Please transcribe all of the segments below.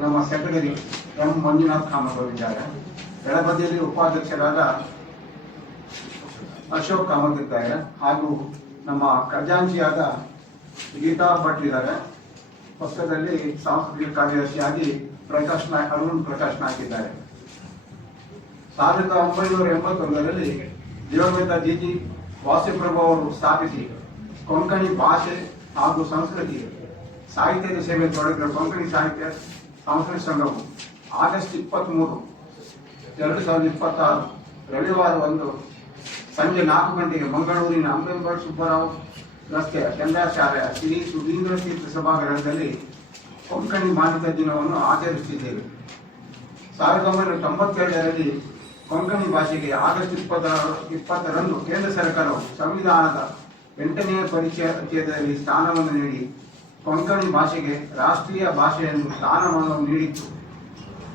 ನಮ್ಮ secretary M Manjunath Kamath ಅವರಿದ್ದಾರೆ. ಎಡಬದಿಯಲ್ಲಿ ಉಪಾಧ್ಯಕ್ಷರಾದ ಅಶೋಕ್ ಕಾಮತ್ ಇದ್ದಾರೆ ಹಾಗೂ ನಮ್ಮ ಖಜಾಂಚಿಯಾದ ಗೀತಾ ಭಟ್ ಇದ್ದಾರೆ. ಪಕ್ಕದಲ್ಲಿ ಸಾಂಸ್ಕೃತಿಕ ಕಾರ್ಯದರ್ಶಿಯಾಗಿ ಅರುಣ್ ಪ್ರಕಾಶ್ ನಾಯ್ಕ್ ಇದ್ದಾರೆ. 1981ರಲ್ಲಿ ದಿವಂಗತ ಜಿ ವಾಸುಪ್ರಭು ಅವರು ಸ್ಥಾಪಿಸಿ ಕೊಂಕಣಿ ಭಾಷೆ ಹಾಗೂ ಸಂಸ್ಕೃತಿ ಸಾಹಿತ್ಯದ ಸೇವೆ ತೊಡಗಿರುವ ಕೊಂಕಣಿ ಸಾಹಿತ್ಯ ಸಾಂಸ್ಕೃತಿಕ ಸಂಘವು ಆಗಸ್ಟ್ 23, 2026 ರವಿವಾರ ಸಂಜೆ 4 ಗಂಟೆಗೆ ಮಂಗಳೂರಿನ ಅಂಬೇಡ್ಕರ್ ಸುಬ್ಬರಾವ್ ರಸ್ತೆಯ ಕೆಂದಾರ್ ಶಾಲೆಯ ಶ್ರೀ ಸುಧೀಂದ್ರ ತೀರ್ಥ ಸಭಾಗೃಹದಲ್ಲಿ ಕೊಂಕಣಿ ಮಾನ್ಯತಾ ದಿನವನ್ನು ಆಚರಿಸುತ್ತಿದ್ದೇವೆ. 1992ರಲ್ಲಿ ಕೊಂಕಣಿ ಭಾಷೆಗೆ ಆಗಸ್ಟ್ 20ರಂದು ಕೇಂದ್ರ ಸರ್ಕಾರವು ಸಂವಿಧಾನದ 8ನೇ ಪರಿಚ್ಛೇದದಲ್ಲಿ ಸ್ಥಾನವನ್ನು ನೀಡಿ ಕೊಂಕಣಿ ಭಾಷೆಗೆ ರಾಷ್ಟ್ರೀಯ ಭಾಷೆ ಎಂದು ಸ್ಥಾನಮಾನವನ್ನು ನೀಡಿತ್ತು.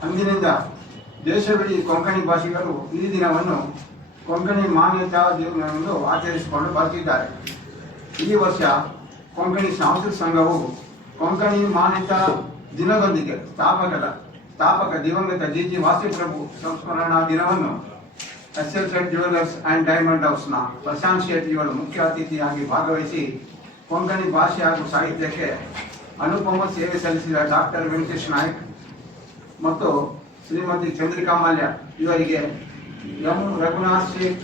ಅಂದಿನಿಂದ ದೇಶವಿಡೀ ಕೊಂಕಣಿ ಭಾಷಿಗರು ಈ ದಿನವನ್ನು ಕೊಂಕಣಿ ಮಾನ್ಯತಾ ದಿನವೆಂದು ಆಚರಿಸಿಕೊಂಡು ಬರುತ್ತಿದ್ದಾರೆ. ಈ ವರ್ಷ ಕೊಂಕಣಿ ಸಾಂಸ್ಕೃತಿಕ ಸಂಘವು ಕೊಂಕಣಿ ಮಾನ್ಯತಾ ದಿನದೊಂದಿಗೆ ಸ್ಥಾಪಕ ದಿವಂಗತ ಜಿ ವಾಸುಪ್ರಭು ಸಂಸ್ಮರಣಾ ದಿನವನ್ನು SL Set jewellers and diamond ಹೌಸ್ನ ಪ್ರಶಾಂತ್ ಶೆಟ್ಟಿಯವರು ಮುಖ್ಯ ಅತಿಥಿಯಾಗಿ ಭಾಗವಹಿಸಿ ಕೊಂಕಣಿ ಭಾಷೆ ಹಾಗೂ ಸಾಹಿತ್ಯಕ್ಕೆ ಅನುಪಮ ಸೇವೆ ಸಲ್ಲಿಸಿದ ಡಾಕ್ಟರ್ ವೆಂಕಟೇಶ್ ನಾಯ್ಕ್ ಮತ್ತು ಶ್ರೀಮತಿ ಚಂದ್ರಿಕಾ ಮಲ್ಯ ಇವರಿಗೆ ಎಂ ರಘುನಾಥ್ ಶೇಖ್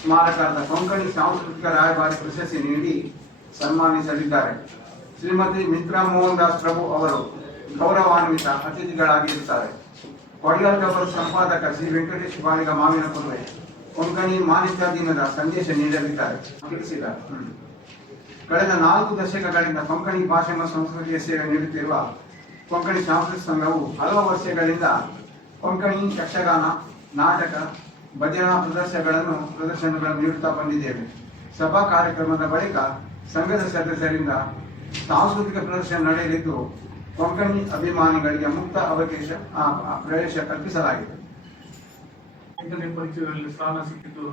ಸ್ಮಾರಕದ ಕೊಂಕಣಿ ಸಾಂಸ್ಕೃತಿಕ ರಾಯಭಾರಿ ಪ್ರಶಸ್ತಿ ನೀಡಿ ಸನ್ಮಾನಿಸಲಿದ್ದಾರೆ. ಶ್ರೀಮತಿ ಮಿತ್ರಾ ಮೋಹನ್ ದಾಸ್ ಪ್ರಭು ಅವರು ಗೌರವಾನ್ವಿತ ಅತಿಥಿಗಳಾಗಿರುತ್ತಾರೆ. ಕೊಡಿಯಾಲ್ದವರ ಸಂಪಾದಕ ಶ್ರೀ ವೆಂಕಟೇಶ್ ಬಾಳಿಗ ಮಾವಿನ ಕುರುವೆ ಕೊಂಕಣಿ ಮಾನ್ಯತಾ ದಿನದ ಸಂದೇಶ ನೀಡಲಿದ್ದಾರೆ. ತಿಳಿಸಿದ್ದಾರೆ. ಕಳೆದ 4 ದಶಕಗಳಿಂದ ಕೊಂಕಣಿ ಭಾಷೆ ಮತ್ತು ಸಂಸ್ಕೃತಿಯ ಸೇವೆ ನೀಡುತ್ತಿರುವ ಕೊಂಕಣಿ ಸಾಂಸ್ಕೃತಿಕ ಸಂಘವು ಹಲವು ವರ್ಷಗಳಿಂದ ಕೊಂಕಣಿ ಯಕ್ಷಗಾನ, ನಾಟಕ, ಭಜನಾ ಪ್ರದರ್ಶನಗಳನ್ನು ನೀಡುತ್ತಾ ಬಂದಿದ್ದೇವೆ. ಸಭಾ ಕಾರ್ಯಕ್ರಮದ ಬಳಿಕ ಸಂಘದ ಸದಸ್ಯರಿಂದ ಸಾಂಸ್ಕೃತಿಕ ಪ್ರದರ್ಶನ ನಡೆಯಲಿದ್ದು ಕೊಂಕಣಿ ಅಭಿಮಾನಿಗಳಿಗೆ ಮುಕ್ತ ಪ್ರವೇಶ ಕಲ್ಪಿಸಲಾಗಿದೆ. ಎಂಟನೇ ಪರಿಚಯದಲ್ಲಿ ಸ್ಥಾನ ಸಿಕ್ಕಿದ್ದು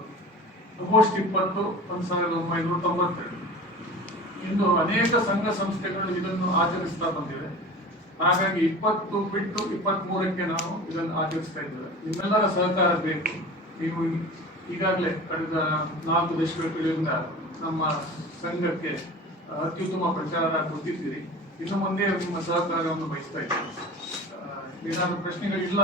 ಆಗಸ್ಟ್ 20, 1992. ಇನ್ನು ಅನೇಕ ಸಂಘ ಸಂಸ್ಥೆಗಳು ಇದನ್ನು ಆಚರಿಸ್ತಾ ಬಂದಿವೆ. ಹಾಗಾಗಿ 20 ಬಿಟ್ಟು 23ಕ್ಕೆ ನಾವು ಇದನ್ನು ಆಚರಿಸ್ತಾ ಇದ್ದೇವೆ. ನಿಮ್ಮೆಲ್ಲರ ಸಹಕಾರ ಬೇಕು. ನೀವು ಈಗಾಗಲೇ ಕಳೆದ 4 ದಶಕಗಳಿಂದ ನಮ್ಮ ಸಂಘಕ್ಕೆ ಅತ್ಯುತ್ತಮ ಪ್ರಚಾರ ಕೊಟ್ಟಿದ್ದೀರಿ. ಇನ್ನು ಮುಂದೆ ನಿಮ್ಮ ಸಹಕಾರವನ್ನು ಬಯಸ್ತಾ ಇದ್ದೇವೆ. ಏನಾದರೂ ಪ್ರಶ್ನೆಗಳಿಲ್ಲ